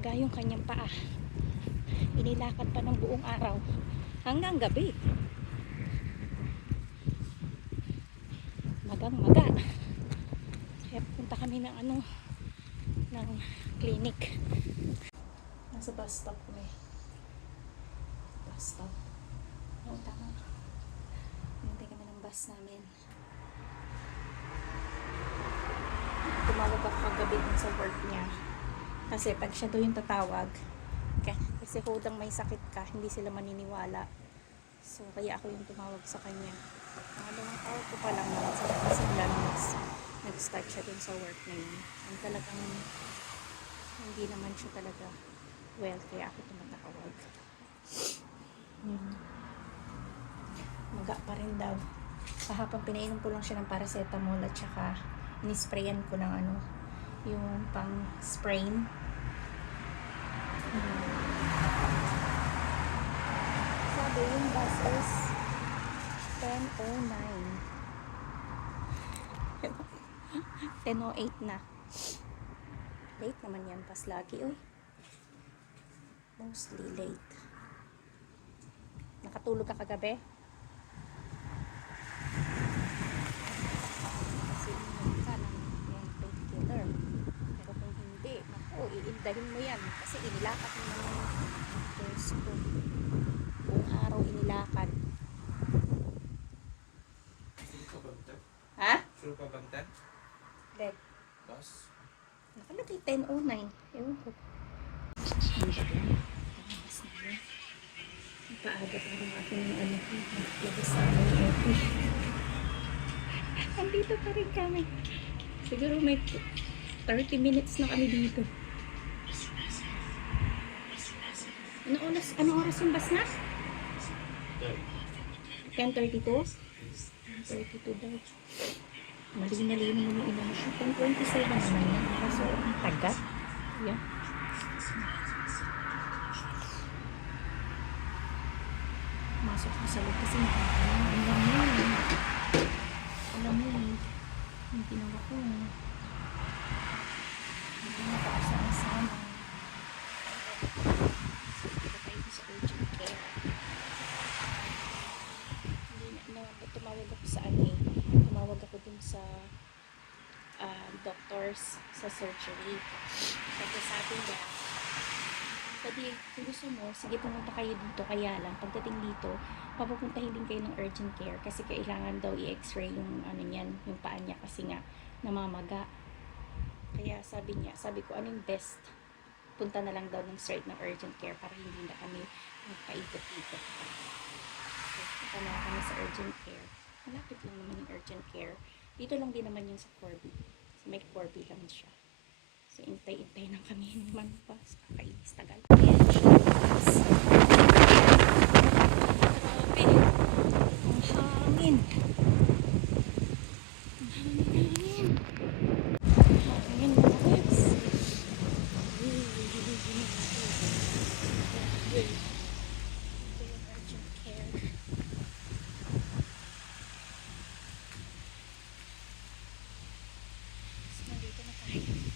Namamaga yung kanyang paa. Inilakad pa ng buong araw hanggang gabi. Magang maga. Kaya punta kami ng ano ng clinic. Nasa bus stop kami. Bus stop. Oo, tama. Hintay kami ng bus namin. Tumawag ako kagabi sa work niya. Kasi pag siya doon yung tatawag, ka- kasi hodang may sakit ka, hindi sila maniniwala. So, kaya ako yung tumawag sa kanya. Dalawang hour ko pa lang naman sa kasimula nag-start siya dun sa work na yun. Ang talagang hindi naman siya talaga well, kaya ako tumatawag. Hmm. Maga pa rin daw. Kahapon pinainom ko lang siya ng paracetamol at saka nisprayan ko ng ano, yung pang sprain. Sabi yung bus is 10.09. 10.08 na. Late naman yan, pas lagi, oy. Mostly late. Nakatulog ka kagabi? Kasi inom ka ng yung painkiller. Pero kung hindi, naku, iindahin mo yan. Kasi inilakad mo naman yung Diyos ko. Buong araw Ted? Ha? Sure ka ba, Ted? Dek. Bus? Nakalagay 10.09. Ewan ko. Ano. Paaga pa rin ako ng ano ko. Naglabas na ako ng office. Andito pa rin kami. Siguro may 30 minutes na kami dito. Ano oras, ano oras yung bus na? 10.32? 10.32 daw. Mali-mali naman yung ilan siya. 10.27 naman yan. Kaso, ang tagat. Yan. Masok ko sa loob kasi alam mo eh. Alam mo eh. Yung ginawa ko eh. Hindi na ako sama-sama. So, dito tayo sa urgent care. Hindi na, na, tumawag ako sa ano eh. Tumawag ako dun sa ah, doctors sa surgery. Tapos sabi niya, Pwede, kung gusto mo, sige pumunta kayo dito. Kaya lang, pagdating dito, papupuntahin din kayo ng urgent care kasi kailangan daw i-x-ray yung ano niyan, yung paa niya kasi nga namamaga. Kaya sabi niya, sabi ko, ano yung best? Punta na lang daw ng straight ng urgent care para hindi na kami magpaikot-ikot pa. So, punta na kami sa urgent care. Malapit lang naman yung urgent care. Dito lang din naman yung sa Corby. Sa may Corby lang siya. So, intay-intay lang kami naman pa. Kakainis tagal. Ayan siya. Grabe. Ang hangin. Ang hangin. Ang hangin mga webs. Ito yung urgent care. So, nandito na tayo.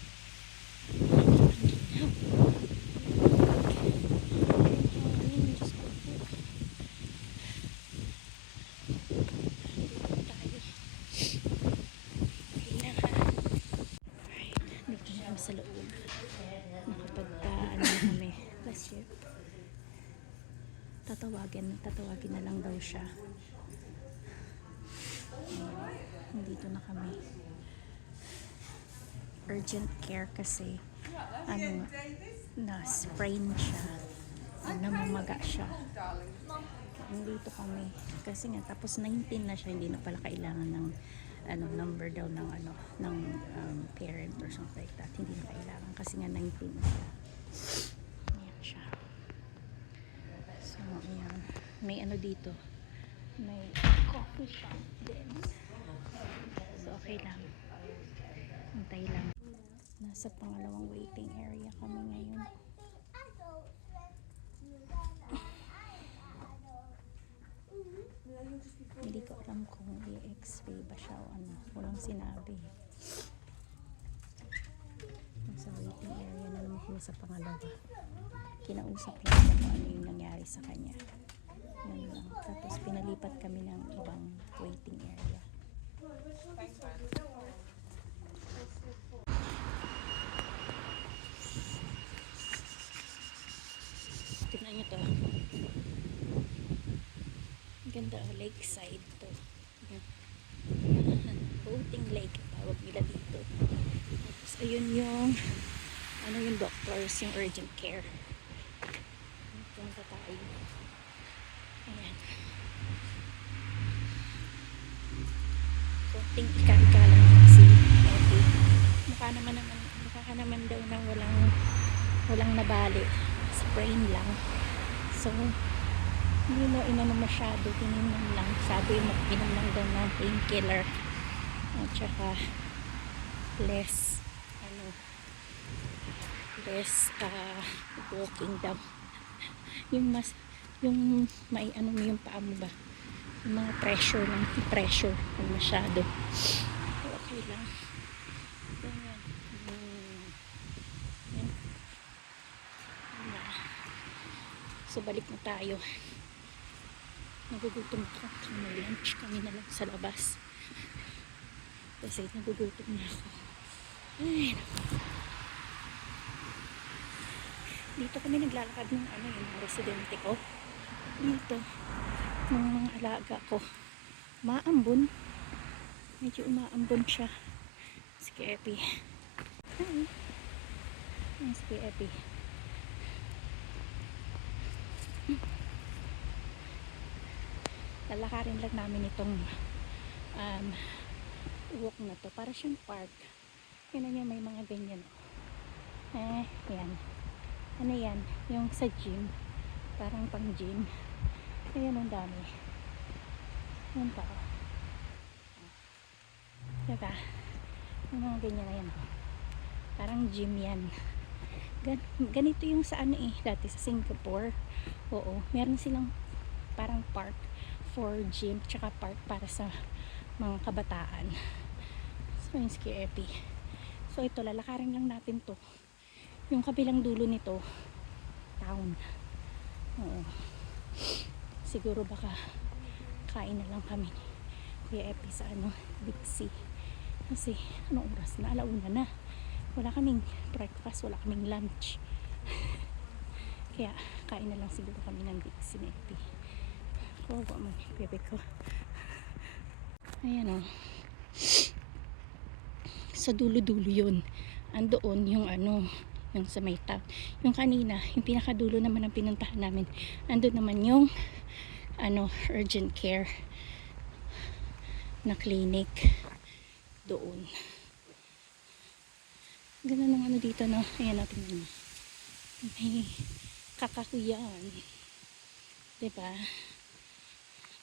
Sa loob. Nakapagka, ano na kami. Last year. Tatawagin, tatawagin na lang daw siya. Nandito na kami urgent care kasi ano na sprain siya namamaga siya nandito kami kasi nga tapos 19 na siya hindi na pala kailangan ng ano number daw ng ano ng um, parent or something like that hindi na kailangan kasi nga 19 na siya ayan siya so ayan may ano dito may coffee shop din so okay lang Antay lang. Nasa pangalawang waiting area kami ngayon. Hindi ko alam kung i-x-ray ba siya o ano. Walang sinabi. Nasa waiting area na naman kami sa pangalawa. Kinausap lang kung ano yung nangyari sa kanya. Yun lang. Tapos pinalipat kami ng ibang waiting area. Tignan nyo to. Ganda oh, lakeside to. Boating lake tawag nila dito. Tapos ayun yung ano yung doctors, yung urgent care. Punta tayo. Ayan. Konting ika-ika lang yan si Eddie. Mukha naman naman, mukha naman daw na walang walang nabali. Sprain lang. So, hindi mo inano masyado, tininom lang. Sabi mo, inom lang daw ng painkiller. At saka, less, less uh, walking daw. yung mas, yung may ano mo yung paa mo ba? Yung mga pressure lang, pressure kung masyado. Okay lang. Ganyan. Hmm. So, balik na tayo. Nagugutom ako. Mag-lunch kami na lang sa labas. Kasi nagugutom na ako. Ay, naku. Dito kami naglalakad ng ano yung residente ko. Dito. Ng mga alaga ko. Maambon. Medyo umaambon siya. Si Kepi. Hi. Si Kepi. lalakarin lang namin itong um, walk na to para siyang park yun niya may mga ganyan eh yan ano yan? Yung sa gym. Parang pang gym. Ayan ang dami. Pa oh. diba? Yung mga ganyan na yan oh. parang gym yan. Gan ganito yung sa ano eh dati sa Singapore. Oo meron silang parang park for gym tsaka park para sa mga kabataan. So yun si Epi. So ito lalakarin lang natin to yung kabilang dulo nito town oo. Siguro baka kain na lang kami ni Kuya Epi sa ano Dixie. Kasi anong oras na? Alauna na. Wala kaming breakfast wala kaming lunch. Kaya kain na lang siguro kami ng Dixie ni Epi. Kawawa man yung bebe ko. Ayan o. Sa dulo-dulo yun. Andoon yung ano, yung sa may town. Yung kanina, yung pinakadulo naman ang pinuntahan namin. Andun naman yung ano, urgent care na clinic doon. Ganda ng ano dito, no? Ayan natin yun. May kakakuyan. Diba?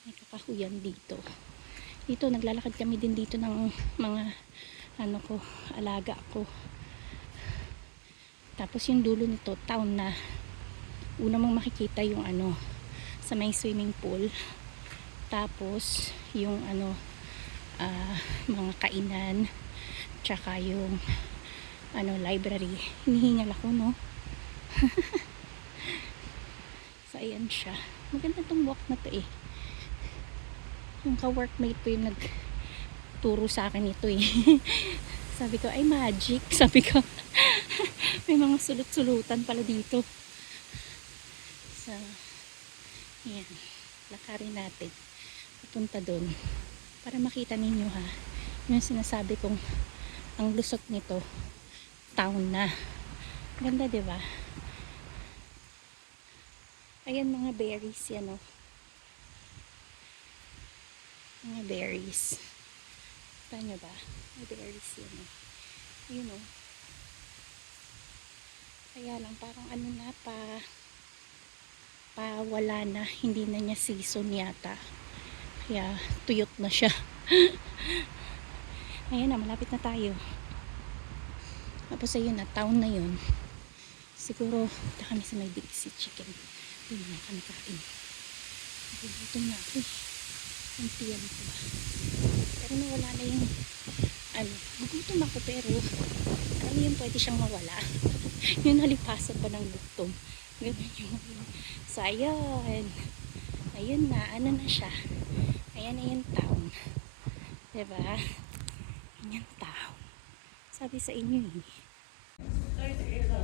may kakahuyan dito dito naglalakad kami din dito ng mga ano ko alaga ko tapos yung dulo nito town na. Una mong makikita yung ano sa may swimming pool. Tapos yung ano ah, mga kainan tsaka yung ano library. Hinihingal ako no? So ayan siya. Maganda tong walk na to eh. Yung ka-workmate ko yung nagturo sa akin ito eh. Sabi ko, ay magic. Sabi ko, may mga sulut-sulutan pala dito. So, yan. Lakarin natin. Pupunta doon. Para makita ninyo ha. Yung sinasabi kong ang lusot nito, town na. Ganda, ba? Ayan mga berries yan oh mga berries. Kita nyo ba? Mga berries yun. Oh. Yun o. Oh. Kaya lang parang ano na pa pa wala na. Hindi na niya season yata. Kaya tuyot na siya. Ayan na, malapit na tayo. Tapos ayun na, town na yun. Siguro, punta kami sa may Dixie Chicken. Hindi na kami kain. Nagugutom na ako. eh. Ang tiyan ko ba? Pero nawala na yung ano, gugutom ako pero mo yung pwede siyang mawala. Yung nalipasan pa ng gutom. Ganun yung So, ayun. Ayun na, ano na siya. Ayan na yung town. Diba? Ayan yung town. Sabi sa inyo eh.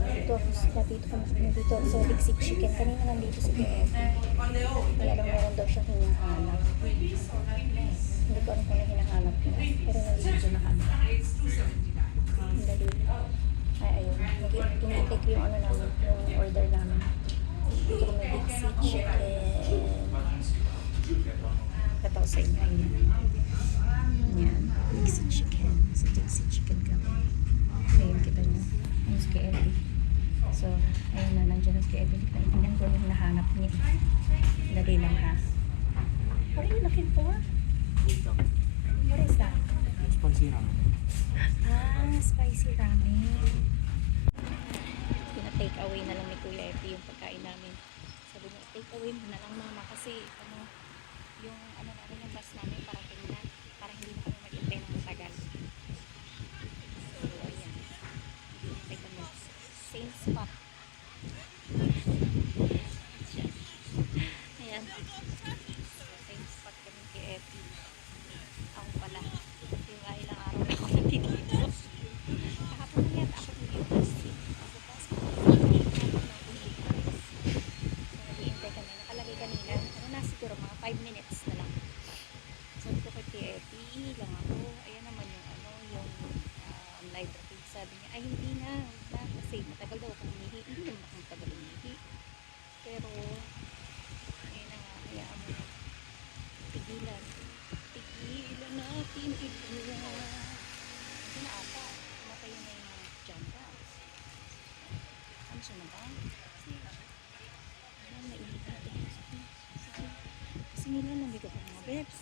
Dito ako, sa- dito kami dito ako sa Big Six Chicken. Kanina nandito si BF. Kaya lang meron daw siyang hinahanap. Hindi ko alam kung ano hinahanap. Pero nandito na kami. Ang dali. Ay, ayun. Ko yung ano namin, yung order namin. Big Six Chicken. Kataw sa inyo. Yan. Big Six Chicken. Sa Six Chicken kami. Ayun, kita niyo. Yung si Eddie. So, ayun na, nandiyan na si Eddie. Tingnan ko yung nahanap niya. Dali lang ha. What are you looking for? What is that? Spicy ramen. Ah, spicy ramen. Pina-take away na lang ni Kuya Epi yung pagkain namin. Sabi niya, take away mo na lang mama kasi ano, yung ano namin, yung bus namin para tingnan. Para hindi na kami mag-intay ng matagal. So, ayan. Hintay kami. Same spot. Ayan. Same spot kami kay Epi. Ako pala. Yung nga ilang araw na ako nandito. Kahapon na yata ako umiwas. Ako pa sa kahapon na ako umiwas. So, naghihintay kami. Nakalagay kanina. Ano na siguro mga 5 minutes na lang. Sabi ko kay Tia Epi, lang ako. Ayan naman yung ano, yung um, library. Sabi niya, ay hindi na. Huwag na. Kasi matagal daw akong umihi. Hindi naman ako matagal umihi. Pero, ayun na nga. Hayaan mo na. Tigilan. Tigilan natin ito. Ito na ata. Matay na yung mga jamba. Ano siya na ba? Kasi, ano, mainit natin. Sige, sige. Kasi nila namigat ng mga bebs.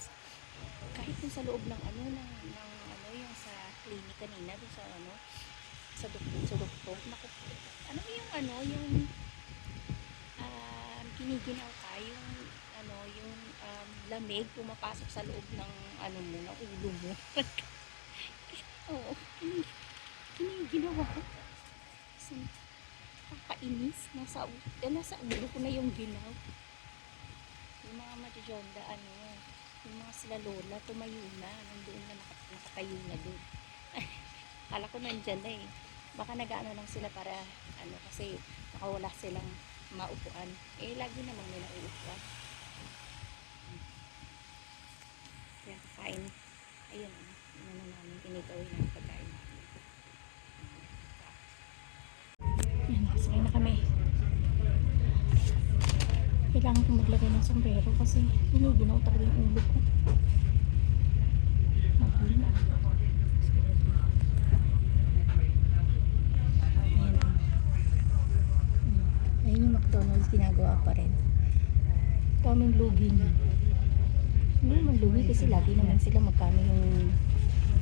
Kahit kung sa loob ng ano, ng, ng ano, yung sa clinic kanina, dun sa ano, sa doktor, sa doktor, naku, ano yung ano, yung um, kiniginaw ka, yung ano, yung um, lamig pumapasok sa loob ng ano mo, ng ulo mo. Oo, kinig, kiniginaw ako. Kasi, kakainis, nasa, eh, nasa ulo ko na yung ginaw. Yung mga matijonda, ano, yung mga sila lola, tumayo na, nandoon na, nakat, nakatayo na doon. Kala ko nandyan na eh. Baka nag-ano lang sila para, ano, kasi nakawala silang maupuan. Eh, lagi namang nila uupuan. Kaya kakain. Ayun, ano na namin, pagkain namin. Yan, sakay na kami. Kailangan ko maglagay ng sombrero kasi ginuginaw talaga yung ulo ko. Magulo na. Ayan. Mm. Ayun yung McDonald's ginagawa pa rin. Kaming lugi niya. Hindi naman lugi kasi lagi naman sila magkano yung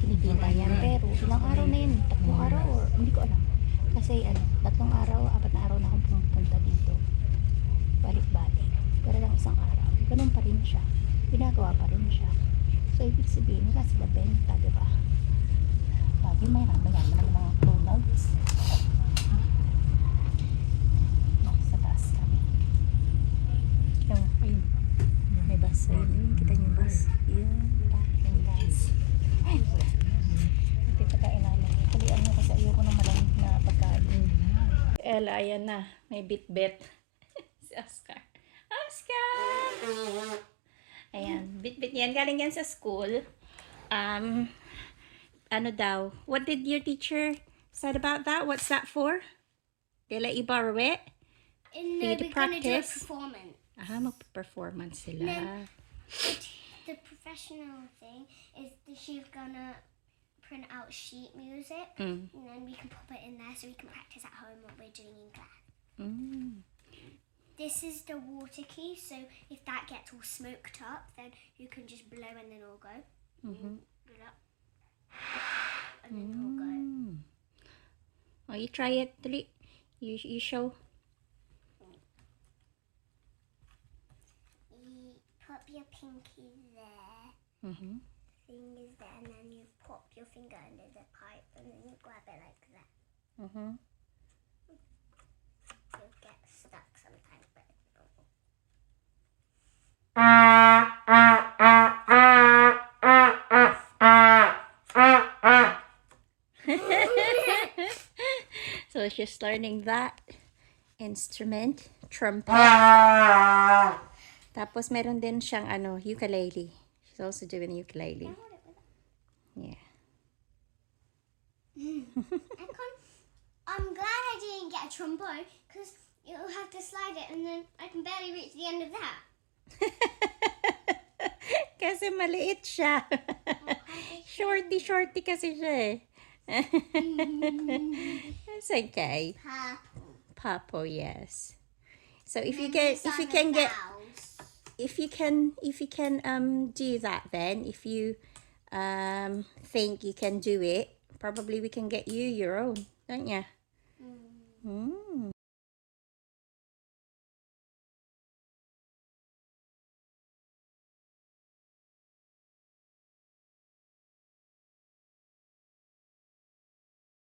kinikita niya. Pero ilang araw na yun, tatlong araw or hindi ko alam. Kasi ano, tatlong araw, apat na araw na akong pumupunta dito. Isang araw. Ganun pa rin siya. Ginagawa pa rin siya. So, ibig sabihin, wala sila benta, di ba? Lagi may rami-rami ng mga products. Sa taas kami. Yung, ayun. May bus. Ayun, ayun. Kita niyo yung bus. Yun. Yung bus. Ay, ito yung pagkain namin. Kulian niyo kasi ayoko ng malamig na pagkain. Ella, ayan na. May bit-bit. si Oscar. Ayan, bit-bit yan. Galing yan sa school. Um, ano daw? What did your teacher said about that? What's that for? They let you borrow it? And For you no, to we're do a performance. Ah, mag-performance sila. No. The professional thing is that she's gonna print out sheet music, Mm. and then we can pop it in there so we can practice at home what we're doing in class. Mm. This is the water key, so if that gets all smoked up, then you can just blow and then it'll go. Mhm. Blow. And then it'll go. Mm. Oh, you try it, Dali. You, you show. You put your pinky there, Mhm. fingers there, and then you pop your finger under the pipe, and then you grab it like that. Mhm. You'll get stuck sometimes, but it's normal. so she's learning that instrument, trumpet. Tapos meron din siyang ano, ukulele. She's also doing ukulele. Can I hold it with Yeah. I'm glad I didn't get a trombone because you'll have to slide it, and then I can barely reach the end of that. kasi maliit siya. shorty, shorty kasi siya eh. It's okay. Papo, yes. So if you get, if you can get, if you can, if you can um do that, then if you um think you can do it, probably we can get you your own, don't you? Hmm?